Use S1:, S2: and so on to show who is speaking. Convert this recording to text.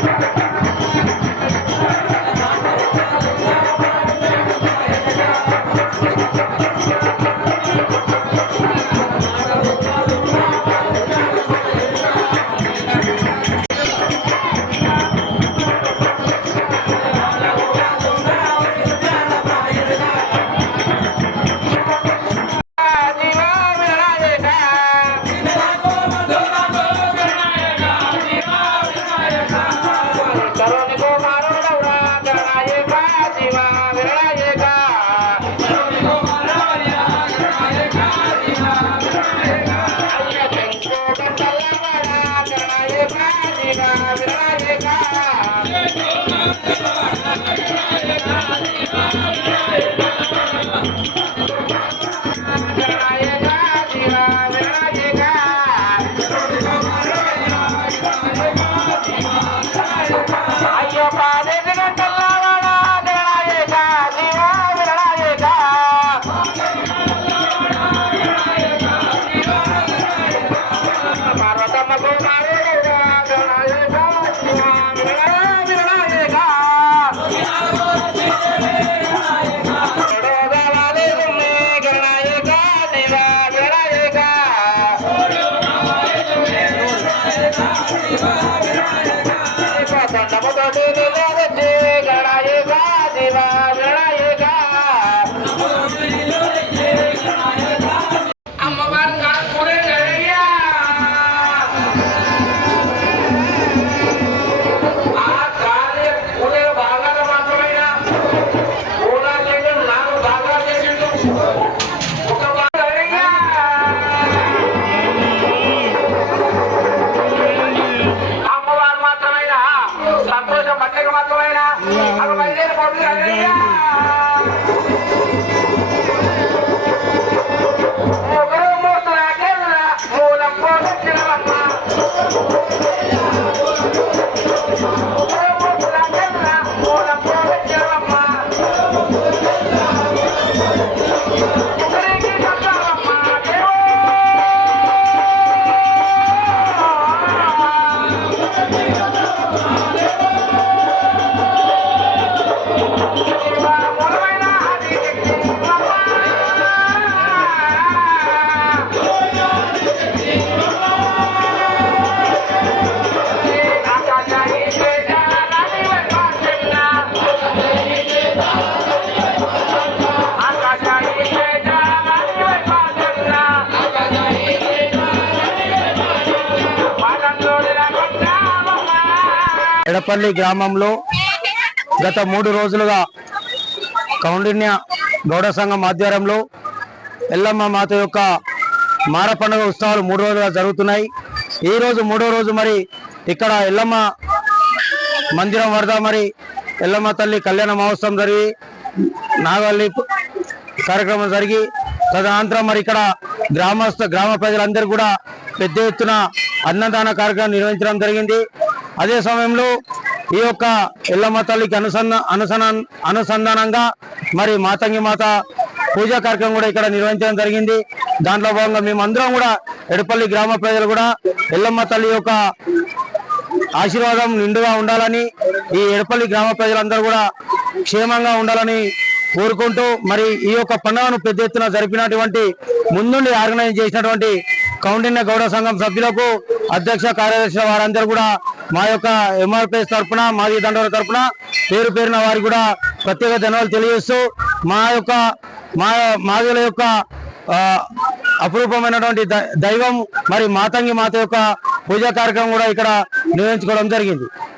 S1: Thank Obrigado.
S2: Edapalli గ్రామంలో గత మూడు రోజులుగా కౌండిన్య గౌడ సంఘం ఆధ్వర్యంలో ఎల్లమ్మ మాత యొక్క మార పండుగ ఉత్సవాలు మూడు రోజులుగా జరుగుతున్నాయి. ఈ రోజు మూడో రోజు మరి ఇక్కడ ఎల్లమ్మ మందిరం వరద మరి ఎల్లమ్మ తల్లి కళ్యాణ మహోత్సవం జరిగి నాగల్లి కార్యక్రమం జరిగి తదనంతరం మరి ఇక్కడ గ్రామస్థ గ్రామ ప్రజలందరూ కూడా పెద్ద ఎత్తున అన్నదాన కార్యక్రమం నిర్వహించడం జరిగింది. అదే సమయంలో ఈ యొక్క ఎల్లమ్మ తల్లికి అనుసంధ అనుసన అనుసంధానంగా మరి మాతంగి మాత పూజా కార్యక్రమం కూడా ఇక్కడ నిర్వహించడం జరిగింది. దాంట్లో భాగంగా మేమందరం కూడా ఎడపల్లి గ్రామ ప్రజలు కూడా ఎల్లమ్మ తల్లి యొక్క ఆశీర్వాదం నిండుగా ఉండాలని ఈ ఎడపల్లి గ్రామ ప్రజలందరూ కూడా క్షేమంగా ఉండాలని కోరుకుంటూ మరి ఈ యొక్క పండుగను పెద్ద ఎత్తున జరిపినటువంటి ముందుండి ఆర్గనైజ్ చేసినటువంటి కౌండిన్య గౌడ సంఘం సభ్యులకు అధ్యక్ష కార్యదర్శి వారందరూ కూడా మా యొక్క ఎంఆర్పిఎస్ తరఫున మాది దండోర తరఫున పేరు పేరున వారికి కూడా ప్రత్యేక ధన్యవాదాలు తెలియజేస్తూ మా యొక్క మా మాదిల యొక్క అపురూపమైనటువంటి దైవం మరి మాతంగి మాత యొక్క పూజా కార్యక్రమం కూడా ఇక్కడ నిర్వహించుకోవడం జరిగింది.